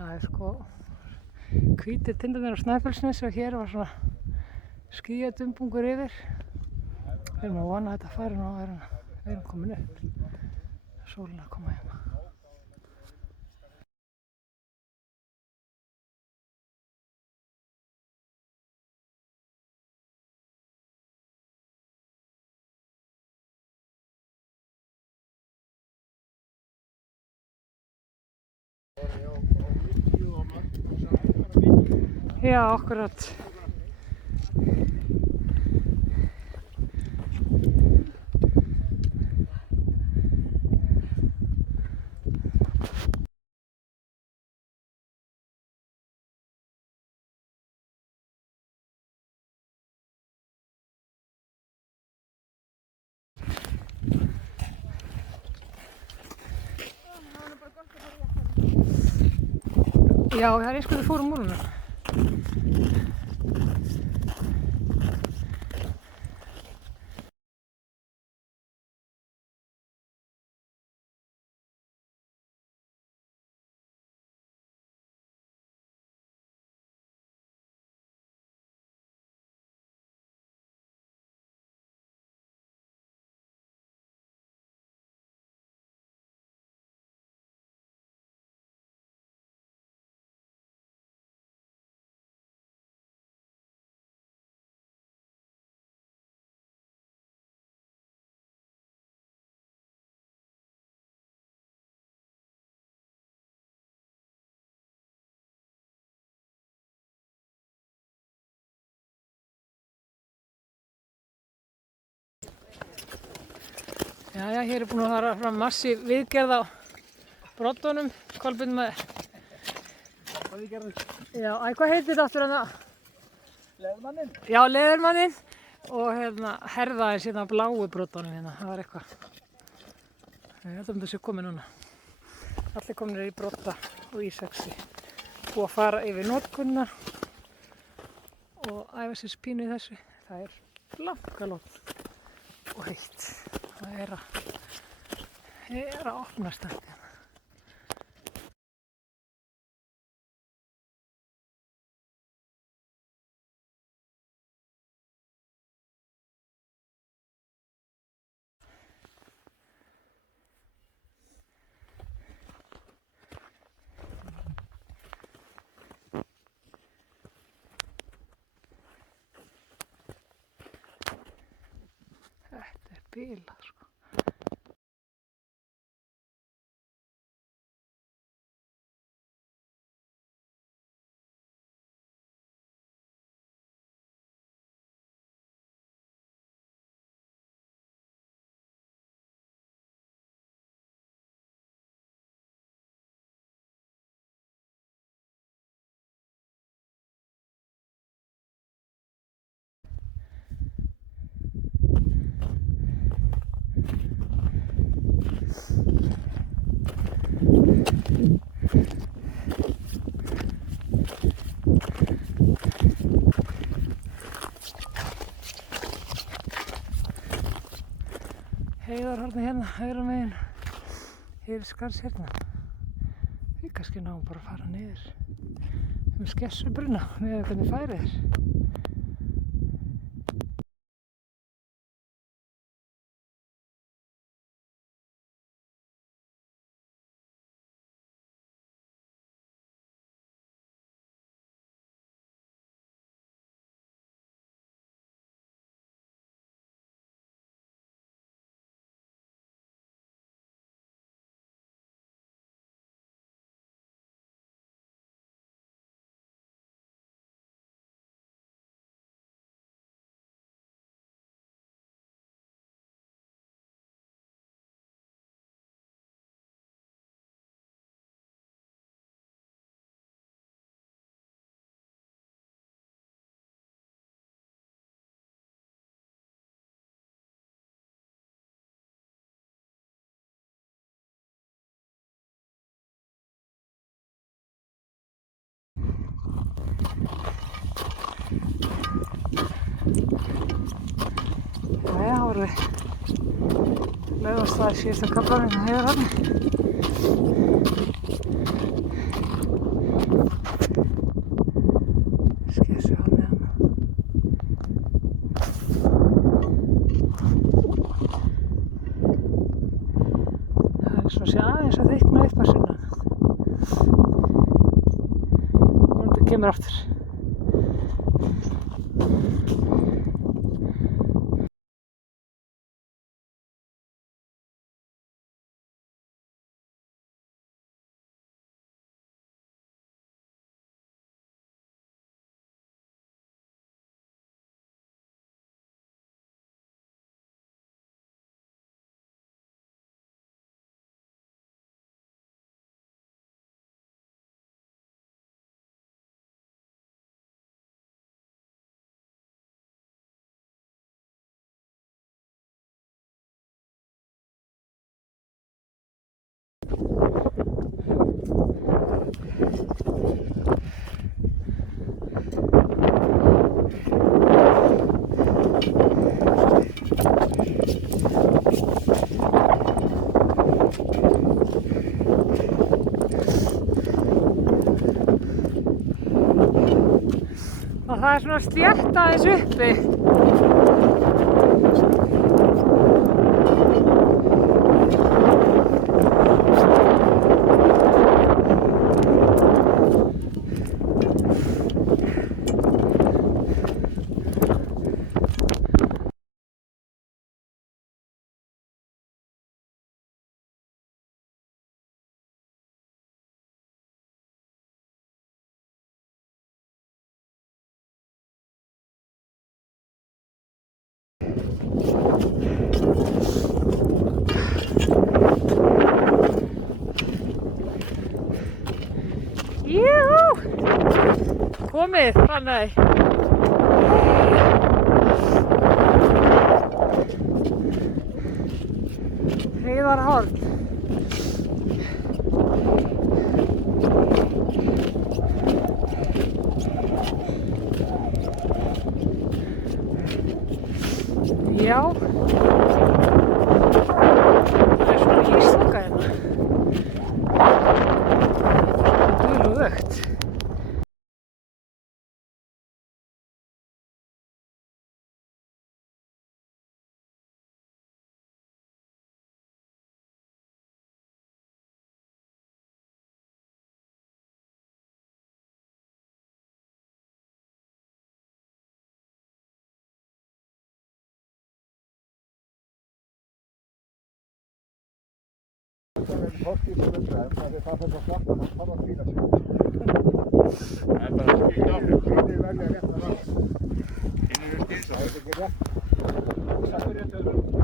Það sko hvítir tindurnir á Snæfellsnesi og hér var svona skýjadumbungur yfir. Við erum að vona að þetta fari nú að við erum komin upp. Sólin að koma hérna. Já, akkurat. Já, það eins og við fórum úr húnum. Jæja, hér búin að fara fram massíf viðgerð á broddunum. Kolbeinn með... Hvað viðgerður? Já, hvað heitir þetta aftur hana? Leðurmanninn? Já, leðurmanninn. Og hérna herðaðis hérna á bláu broddunum hérna. Það var eitthvað. Ég held að þessu komið núna. Allir kominir í brodda og í sexi. Búið að fara yfir notkunna og æfa sér spínu í þessu. Það er blankalott og heitt. Það er að opnast þetta. Þetta er bilað sko. Heiðarhorni hérna, hægra megin, hér er Skarðshyrna. Við kannski náum bara að fara niður Skessubrunna með hvernig færið er. Jæja, þá erum við Laugardalsstað í síðasta kaflanum á Heiðarhorni. eitthvað sunnan. Vonandi kemur aftur. Og það er svona slétt aðeins uppi. Júhú! Komið, Fanney! Heiðarhorn. Já. Það er svona íslanga hérna. Dulvögt. Fólki sem drefn, það fyrir að slappa hann, það var fína sig. Það er bara að skýta áfram. Skýtið velja rétt að ráða. Finnur þú skýt, það er ekki rétt. Það er rétt að ráða.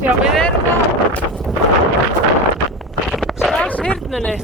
Já, við erum á Skarðshyrnunni.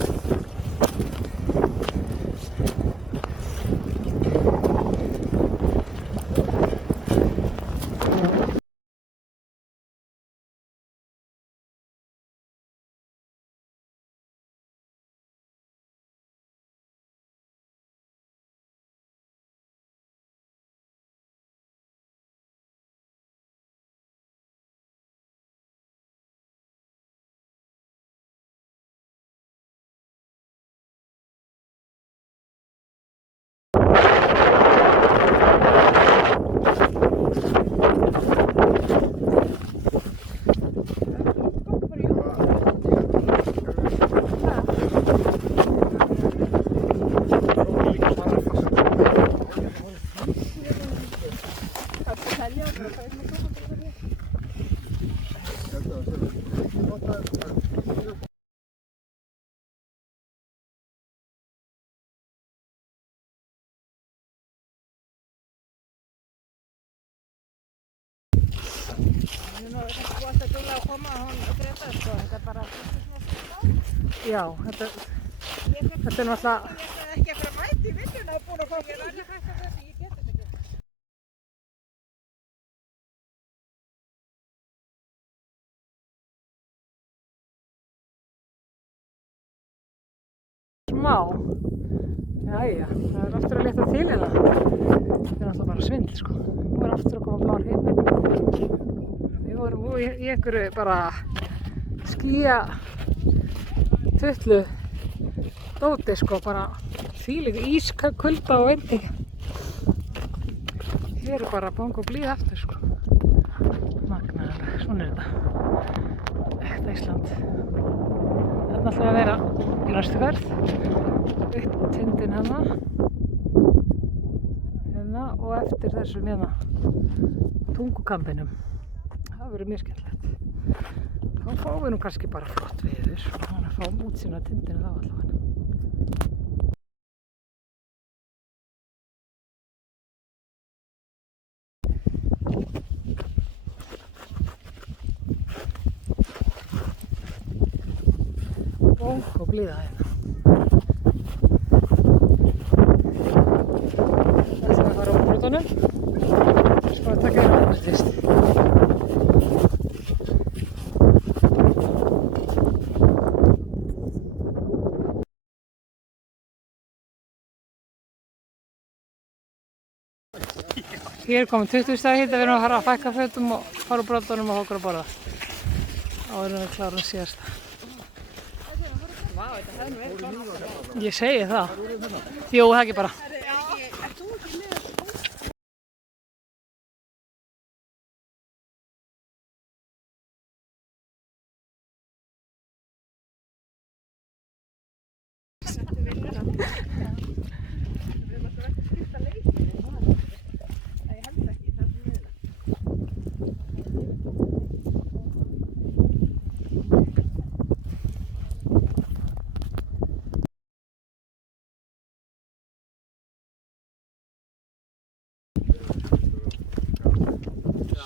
Þú varst að duglega að koma að hún greita, sko, þetta er bara já, þetta er náttúrulega, Ekki að fara að mæta í vinnuna og búin að fá mér alveg hægt að þessu, ég get þetta ekki. smá. Jæja, það er aftur að leta til hérna. Þetta er náttúrulega bara svindl, sko. Nú er aftur að koma blár himinn. Við vorum í einhverju bara skýja tullu dóti, sko, bara þvílík ískulda og vindi. Hér er bara bong og blíð aftur, sko. Magnaðarlega, svona er þetta. Ekta Ísland. Þarna ætlum við að vera í næstu ferð. Upp tindinn hérna og eftir þessum hérna tungukambinum. Það verður mjög skemmtilegt. Þá fáum við nú kannski bara flott veður og þannig að fáum útsýn af tindinu þá allavega. Og blíða hérna. Það er að fara á brotunum. Svo að taka hérna fyrst. Hér er komin 20 stæði hita, við erum að fara að fækka fötum og fara á brotunum og okkur að borða. Þá erum við klára að síðast. Ég segi það. Jú, það ekki bara.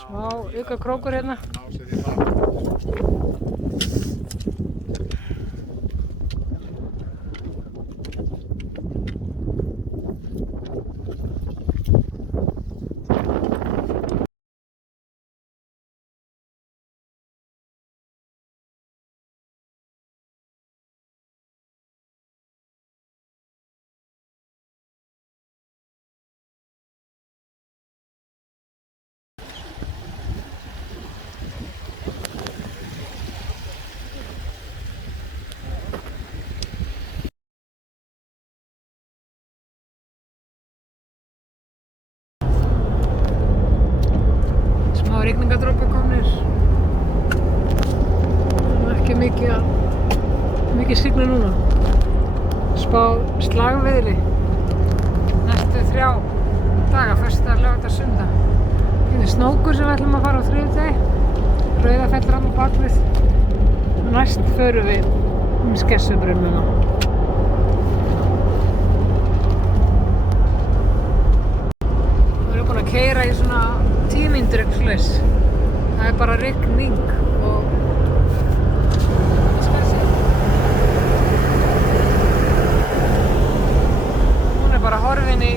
Smá auka krókur hérna. Rigningadrópar komnir. Ekki mikið signa núna. Spá slagviðri næstu 3 daga, föstudag, laugardag, sunnudag. Hérna er Snókur sem við ætlum að fara á þriðjudegi. Rauðafell fram á bakvið. Næst förum við Skessubrunnuna. Við erum búin að keyra í svona 10 mínútur eitthvað slags. Það er bara rigning og hún er bara horfin í